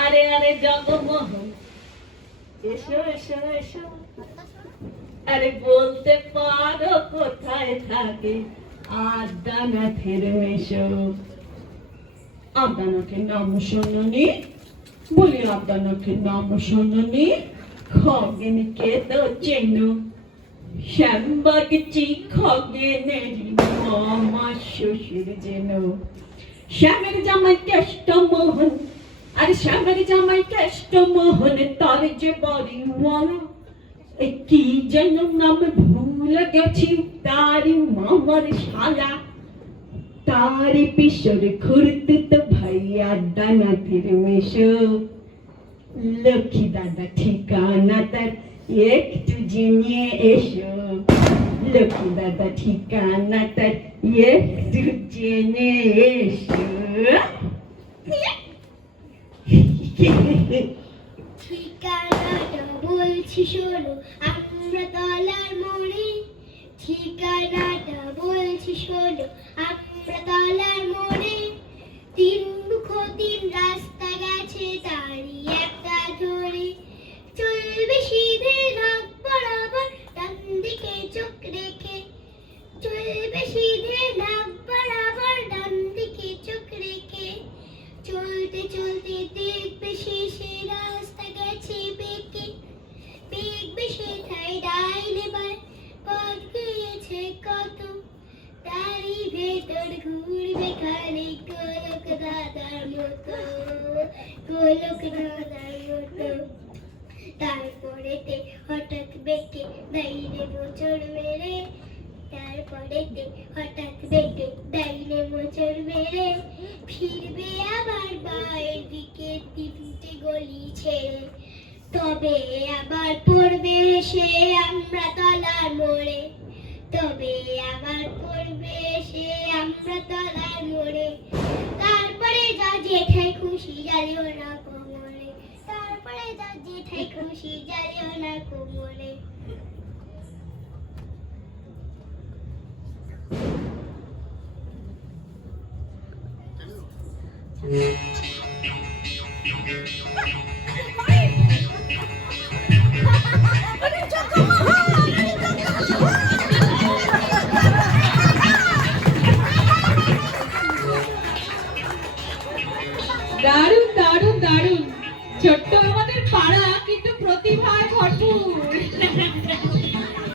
আরে আরে জগমোহন, এসো এসো এসো। আরে বলতে পারো কোথায় থাকে আদ্যানাথের মেশো? আদ্যানাথের নাম শোনোনি? বলি আদ্যানাথের নাম শোনোনি? খগেনকে তো চেনো, শ্যামবাগচি খগেনের মামা শ্বশুর যেন। শ্যামের জামাই কেষ্টমোহন, আর শ্যামের জামাই কেষ্টমোহন, তার যে বাড়ি মরা। কি যেন নাম ভুলে গেছি, তারি মামার শালা। তারি পিসর খুরতুত ভাইয়া আদ্যানাথের মেশো। লক্ষ্মী দাদা ঠিকানা তার একটু জেনে এসো। লক্ষ্মী দাদা ঠিকানা তার একটু জেনে এসো। ঠিকানাটা বলছি শোনো, আমরা তলার মোড়ে। ঠিকানাটা বলছি শোনো, আমরা তলার মোড়ে। তিন মুখ তিন রাস্তা গেছে তারই একটা ধরে। চলবে সিধে নাক বরাবর ডান দিকে চোখ রেখে। চলবে সিধে নাক বরাবর ডান দিকে চোখ রেখে। চলতে চলতে দেখবে শেষে রাস্তা গেছে বেঁকে। দেখবে সেটাই ডাইনে বাই পথ গিয়েছে কত। তারই ভেতর ঘুরবে খালি গোলক দাদার মতো, গোলক দাদার মতো। তারপরেতে হঠাৎ বেঁকে ডাইনে মোচড় মেরে। তারপরেতে হঠাৎ বেঁকে ডাইনে মোচড় মেরে ফিরবে আবার বায়ের দিকে তিনটে গলি ছেড়ে। তবে আবার পড়বে সে আমরা তলার মোড়ে। তবে আবার পড়বে সে আমরা তলার মোড়ে। তারপরে যা যেঠাই খুশি জ্বালিও না কোমরে। তারপরে যা যেঠাই খুশি জ্বালিও না কোমরে। দারুণ দারুণ দারুণ। ছোট্ট আমাদের পাড়া